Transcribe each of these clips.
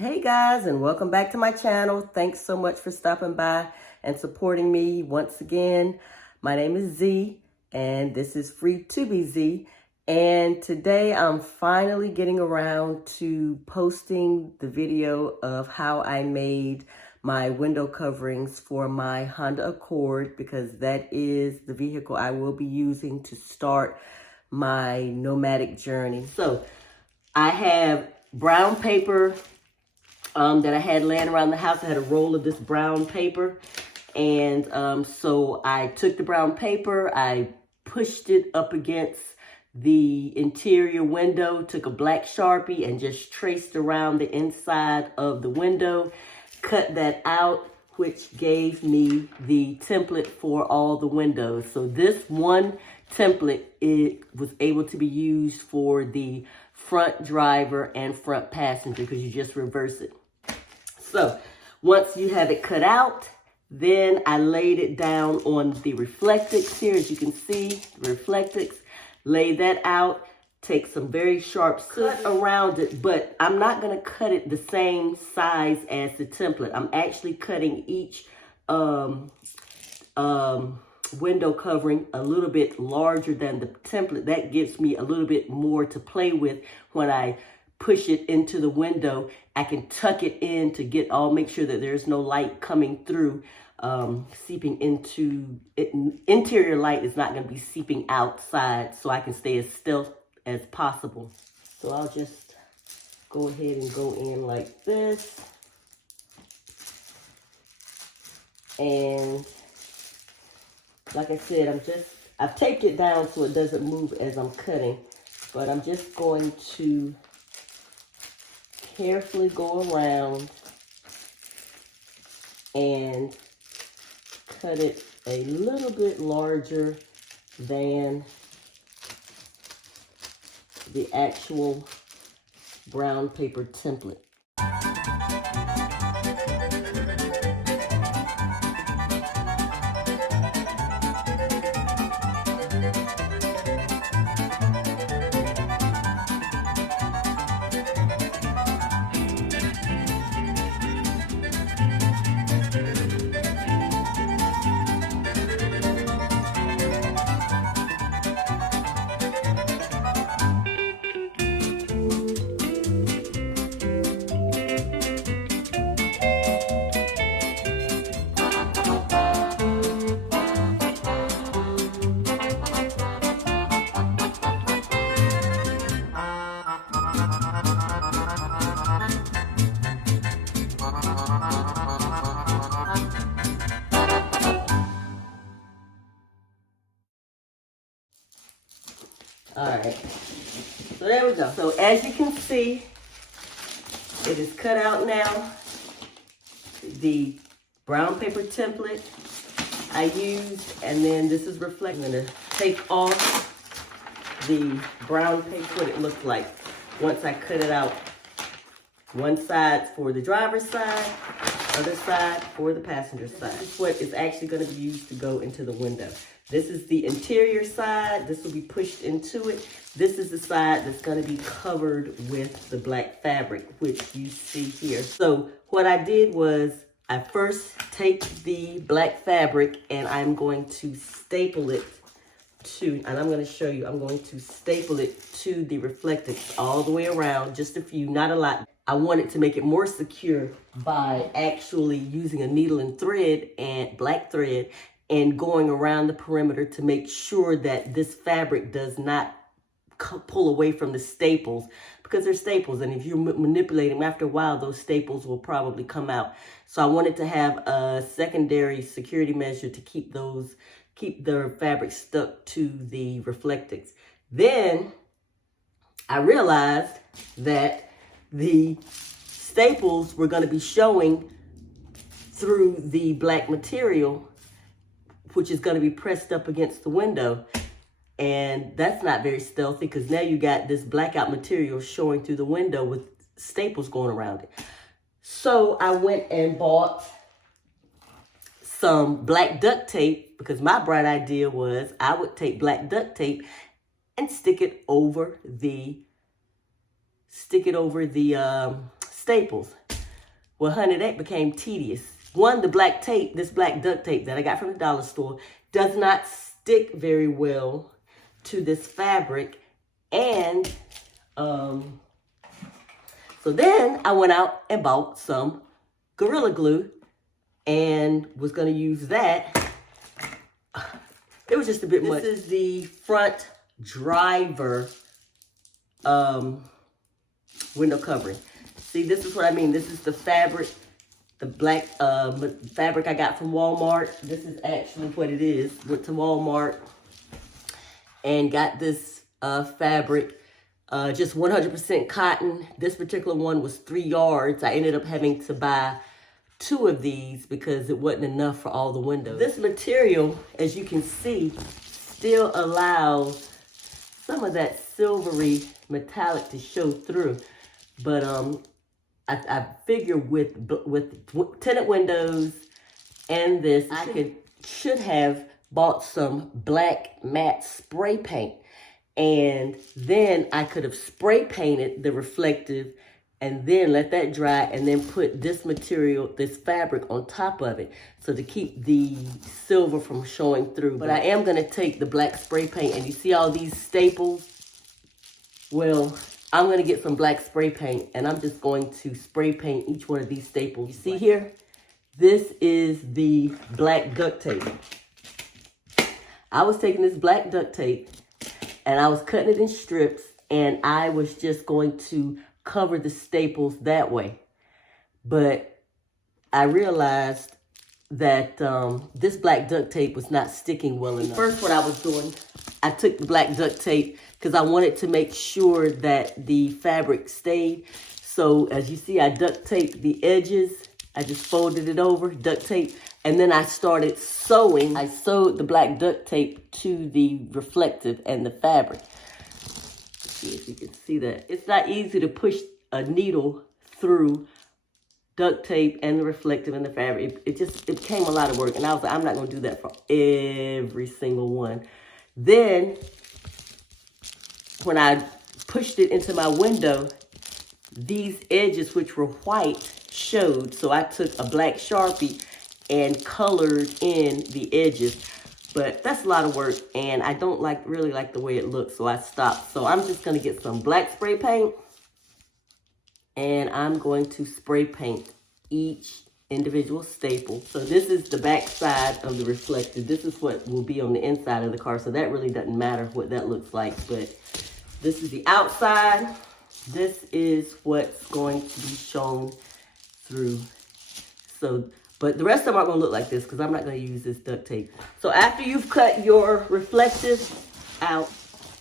Hey guys, and welcome back to my channel. Thanks so much for stopping by and supporting me once again. My name is Z, and this is Free to Be Z. And today I'm finally getting around to posting the video of how I made my window coverings for my Honda Accord, because that is the vehicle I will be using to start my nomadic journey. So I have brown paper that I had laying around the house. I had a roll of this brown paper. And so I took the brown paper, I pushed it up against the interior window, took a black Sharpie and just traced around the inside of the window, cut that out, which gave me the template for all the windows. So this one template, it was able to be used for the front driver and front passenger because you just reverse it. So once you have it cut out, then I laid it down on the Reflectix here. As you can see, the Reflectix, lay that out, take some very sharp cut around it, but I'm not gonna cut it the same size as the template. I'm actually cutting each window covering a little bit larger than the template. That gives me a little bit more to play with when I push it into the window. I can tuck it in to make sure that there's no light coming through, seeping into it. Interior light is not going to be seeping outside, so I can stay as stealth as possible. So I'll just go ahead and go in like this. And like I said, I've taped it down so it doesn't move as I'm cutting, but I'm just going to carefully go around and cut it a little bit larger than the actual brown paper template. All right, so there we go. So as you can see, it is cut out now. The brown paper template I used, and then this is reflecting. I'm gonna take off the brown paper, what it looked like once I cut it out. One side for the driver's side, other side for the passenger side. This is what is actually gonna be used to go into the window. This is the interior side. This will be pushed into it. This is the side that's gonna be covered with the black fabric, which you see here. So what I did was I first take the black fabric and I'm going to staple it to, and I'm gonna show you, I'm going to staple it to the Reflectix all the way around, just a few, not a lot. I wanted to make it more secure by actually using a needle and thread and black thread and going around the perimeter to make sure that this fabric does not pull away from the staples, because they're staples, and if you manipulate them, after a while those staples will probably come out. So I wanted to have a secondary security measure to keep the fabric stuck to the Reflectix. Then I realized that the staples were going to be showing through the black material, which is going to be pressed up against the window. And that's not very stealthy, because now you got this blackout material showing through the window with staples going around it. So I went and bought some black duct tape, because my bright idea was I would take black duct tape and stick it over the staples. Well, honey, that became tedious. One, the black tape, this black duct tape that I got from the dollar store, does not stick very well to this fabric. And so then I went out and bought some Gorilla Glue and was going to use that. It was just a bit much. This is the front driver window covering. See, this is what I mean. This is the fabric, the black fabric I got from Walmart. This is actually what it is. Went to Walmart and got this fabric, just 100% cotton. This particular one was 3 yards. I ended up having to buy 2 of these because it wasn't enough for all the windows. This material, as you can see, still allows some of that silvery metallic to show through. But I figure with tinted windows and this, I should have bought some black matte spray paint. And then I could have spray painted the reflective and then let that dry and then put this material, this fabric on top of it. So to keep the silver from showing through. But I am gonna take the black spray paint and you see all these staples? Well, I'm gonna get some black spray paint and I'm just going to spray paint each one of these staples. You see here? This is the black duct tape. I was taking this black duct tape and I was cutting it in strips and I was just going to cover the staples that way. But I realized that this black duct tape was not sticking well enough. First, what I was doing, I took the black duct tape because I wanted to make sure that the fabric stayed. So as you see, I duct taped the edges. I just folded it over, duct tape, and then I started sewing. I sewed the black duct tape to the reflective and the fabric. See if you can see that. It's not easy to push a needle through duct tape and the reflective and the fabric. It became a lot of work. And I was like, I'm not going to do that for every single one. Then when I pushed it into my window, these edges, which were white, showed. So I took a black Sharpie and colored in the edges. But that's a lot of work, and I don't really like the way it looks, so I stopped. So I'm just going to get some black spray paint, and I'm going to spray paint each individual staple. So this is the back side of the reflective. This is what will be on the inside of the car, so that really doesn't matter what that looks like. But this is the outside. This is what's going to be shown through. But the rest of them aren't going to look like this because I'm not going to use this duct tape. So after you've cut your reflective out,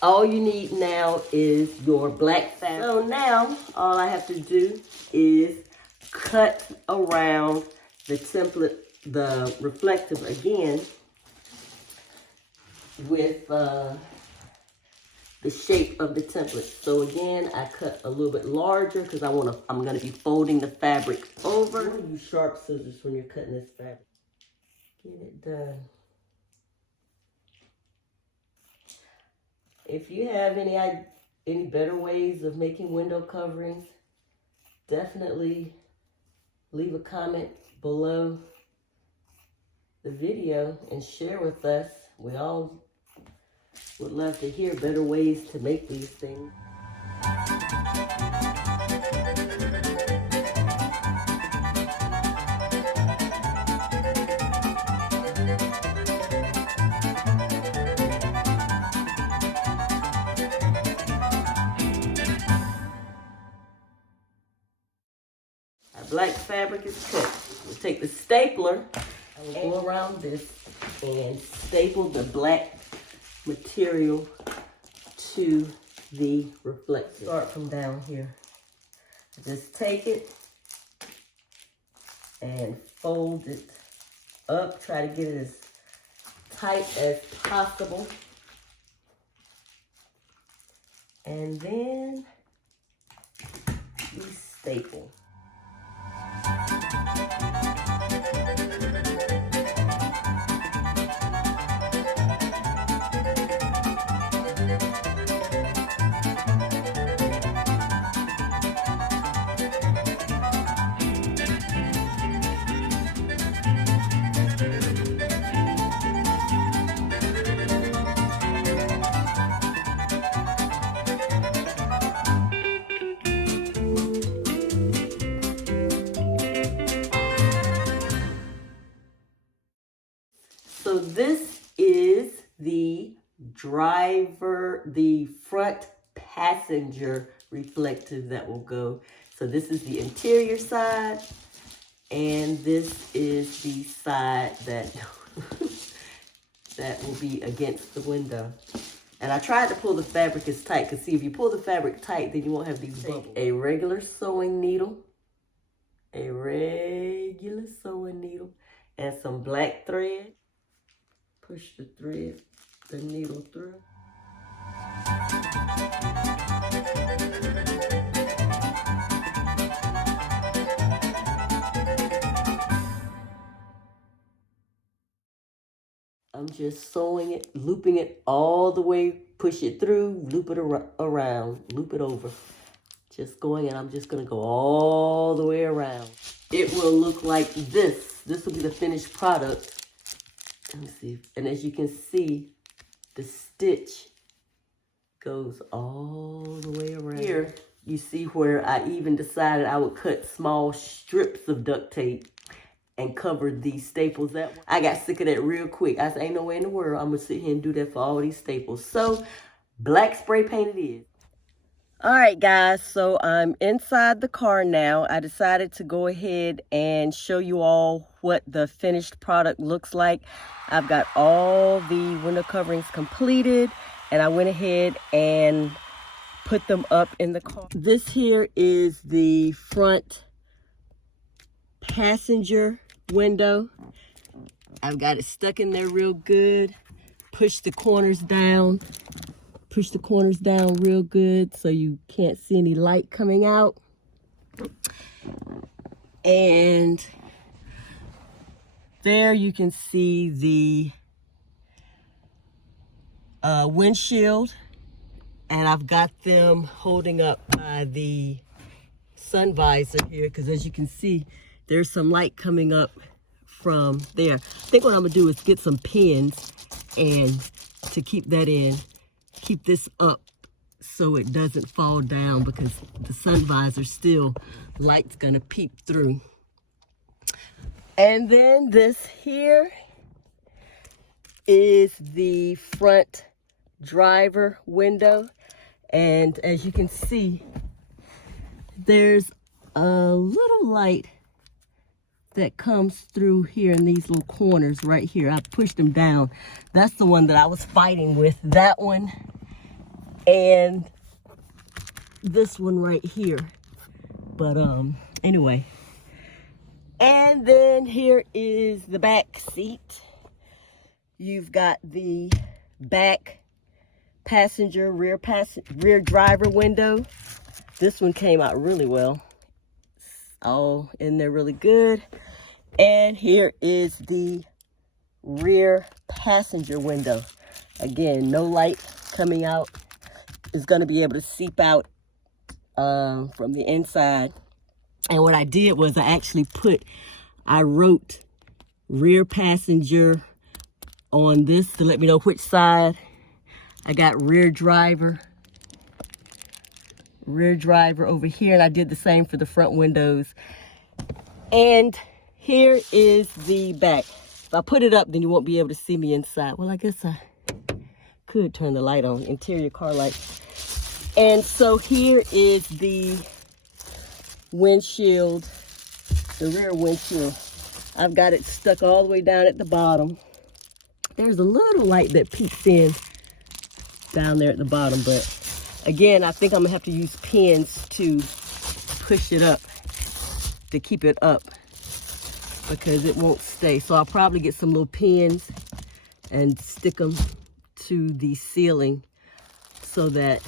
all you need now is your black fabric. So now all I have to do is cut around the template, the reflective again with the shape of the template. So again, I cut a little bit larger because I'm going to be folding the fabric over. I'm going to use sharp scissors when you're cutting this fabric. Get it done. If you have any better ways of making window coverings, definitely leave a comment below the video and share with us. We all would love to hear better ways to make these things. Our black fabric is cut. We'll take the stapler, I will go around this and staple the black material to the reflective. Start from down here. Just take it and fold it up. Try to get it as tight as possible. And then we staple. the front passenger reflective that will go. So this is the interior side, and this is the side that that will be against the window. And I tried to pull the fabric as tight, because see, if you pull the fabric tight, then you won't have these bubbles. A regular sewing needle, and some black thread. Push the needle through. I'm just sewing it, looping it all the way, push it through, loop it around, loop it over. Just going, and I'm just gonna go all the way around. It will look like this. This will be the finished product. Let me see. And as you can see, the stitch goes all the way around. Here, you see where I even decided I would cut small strips of duct tape and covered these staples that way. I got sick of that real quick. I said, ain't no way in the world I'm gonna sit here and do that for all these staples. So, black spray paint it is. All right, guys, so I'm inside the car now. I decided to go ahead and show you all what the finished product looks like. I've got all the window coverings completed, and I went ahead and put them up in the car. This here is the front passenger window. I've got it stuck in there real good. Push the corners down real good so you can't see any light coming out. And there you can see the windshield, and I've got them holding up by the sun visor here, because as you can see, there's some light coming up from there. I think what I'm gonna do is get some pins and to keep that in, keep this up so it doesn't fall down, because the sun visor still, light's gonna peep through. And then this here is the front driver window, and as you can see, there's a little light that comes through here in these little corners right here. I pushed them down. That's the one that I was fighting with, that one, and this one right here. But anyway, and then here is the back seat. You've got the back passenger, rear driver window. This one came out really well. It's all in there really good. And here is the rear passenger window. Again, no light coming out. It's going to be able to seep out from the inside. And what I did was I wrote rear passenger on this to let me know which side. I got rear driver over here, and I did the same for the front windows. And here is the back. If I put it up, then you won't be able to see me inside. Well, I guess I could turn the light on, interior car light. And so here is the windshield, the rear windshield. I've got it stuck all the way down at the bottom. There's a little light that peeks in down there at the bottom, but again, I think I'm gonna have to use pins to push it up, to keep it up, because it won't stay. So I'll probably get some little pins and stick them to the ceiling so that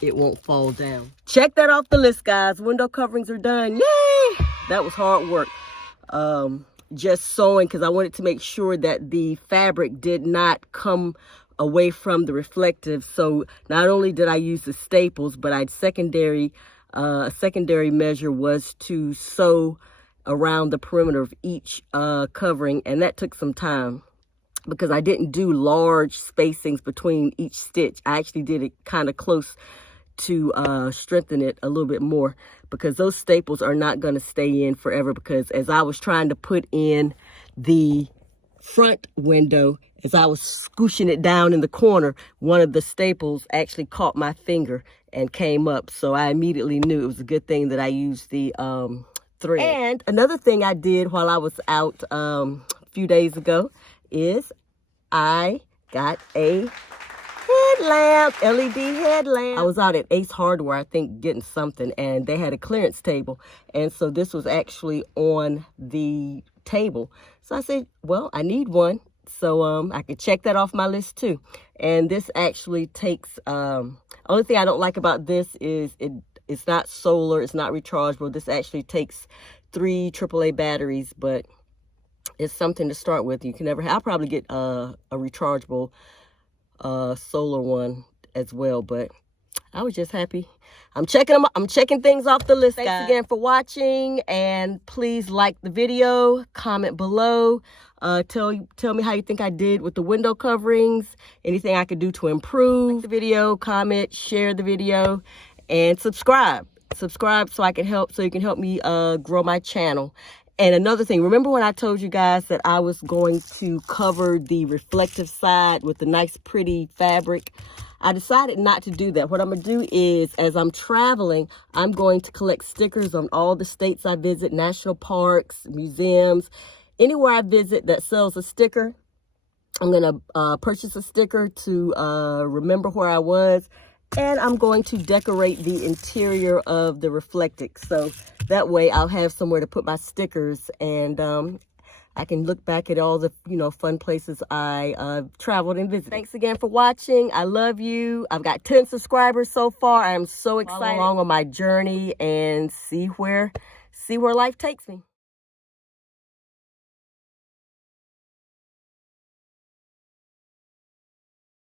it won't fall down. Check that off the list, guys. Window coverings are done. Yay! That was hard work. Just sewing, because I wanted to make sure that the fabric did not come away from the reflective. So not only did I use the staples, but a secondary measure was to sew around the perimeter of each covering, and that took some time because I didn't do large spacings between each stitch. I actually did it kind of close to strengthen it a little bit more, because those staples are not going to stay in forever, because as I was trying to put in the front window as I was scooshing it down in the corner, one of the staples actually caught my finger and came up. So I immediately knew it was a good thing that I used the thread. And another thing I did while I was out a few days ago is I got a headlamp, LED headlamp. I was out at Ace Hardware, I think, getting something, and they had a clearance table. And so this was actually on the table. So I said, well, I need one. So I could check that off my list too. And this actually takes, only thing I don't like about this is it's not solar, it's not rechargeable. This actually takes 3 AAA batteries, but it's something to start with. You can never, I'll probably get a rechargeable solar one as well, but I was just happy. I'm checking things off the list, guys. Thanks again for watching, and please like the video, comment below, tell me how you think I did with the window coverings, anything I could do to improve the video, comment, share the video, and subscribe so you can help me grow my channel. And another thing, remember when I told you guys that I was going to cover the reflective side with the nice pretty fabric? I decided not to do that. What I'm going to do is, as I'm traveling, I'm going to collect stickers on all the states I visit, national parks, museums, anywhere I visit that sells a sticker. I'm going to purchase a sticker to remember where I was. And I'm going to decorate the interior of the Reflectic. So that way I'll have somewhere to put my stickers, and I can look back at all the, fun places I traveled and visited. Thanks again for watching. I love you. I've got 10 subscribers so far. I am so excited along on my journey and see where life takes me.